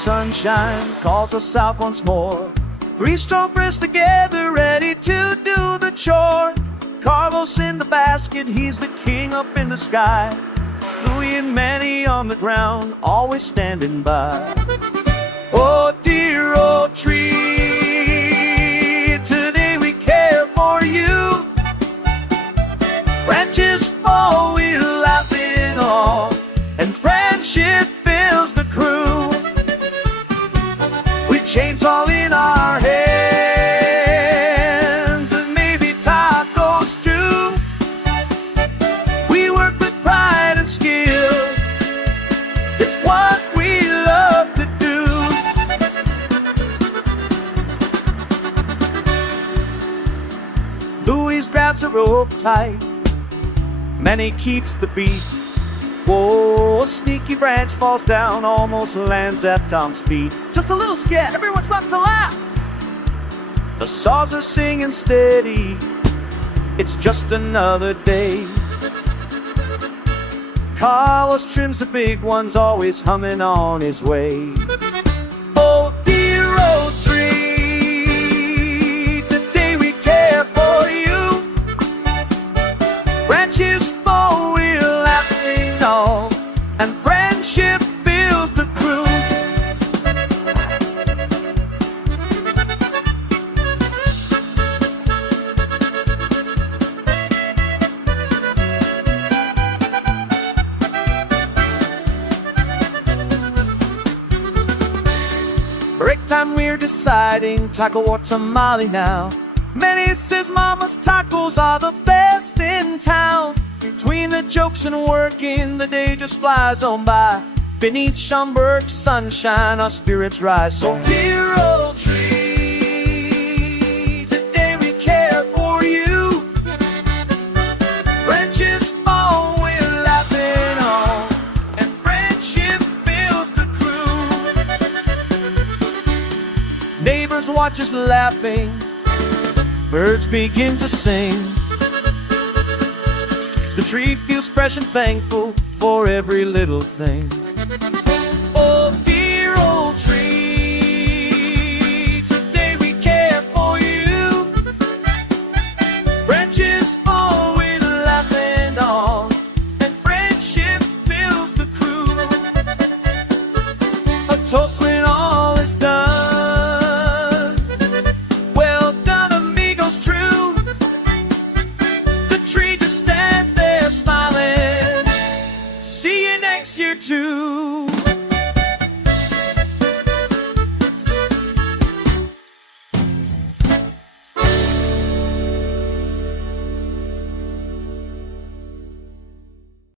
sunshine calls us out once more. Three strong friends together, ready to do the chore. Carlos in the basket, he's the king up in the sky. Louie and Manny on the ground, always standing by. Oh dear old tree, today we care for you. Branches fall, we laugh it all, and friendship fills the crew. With chainsaw in our hands, and maybe tacos too. We work with pride and skill, it's what we love to do. Louis grabs a rope tight, Manny keeps the beat. Whoa, a sneaky branch falls down, almost lands at Tom's feet. Just a little scared, everyone starts to laugh. The saws are singing steady, it's just another day. Carlos trims the big ones, always humming on his way. Oh dear old tree, today we care for you. Branches fall, we're laughing all, and friendship fills the crew. Break time, we're deciding taco or tamale now. Manny says mama's tacos are the best in town. Between the jokes and working, the day just flies on by. Beneath Schaumburg's sunshine, our spirits rise. So dear old tree, today we care for you. Branches fall, we're laughing on, and friendship fills the crew. Neighbors watch us laughing, birds begin to sing. The tree feels fresh and thankful for every little thing. Oh dear old tree, today we care for you. Branches fall, we're laughing on, and friendship fills the crew. A toast when all is done. Well done, amigos, true. The tree just stands there smiling. See you next year too.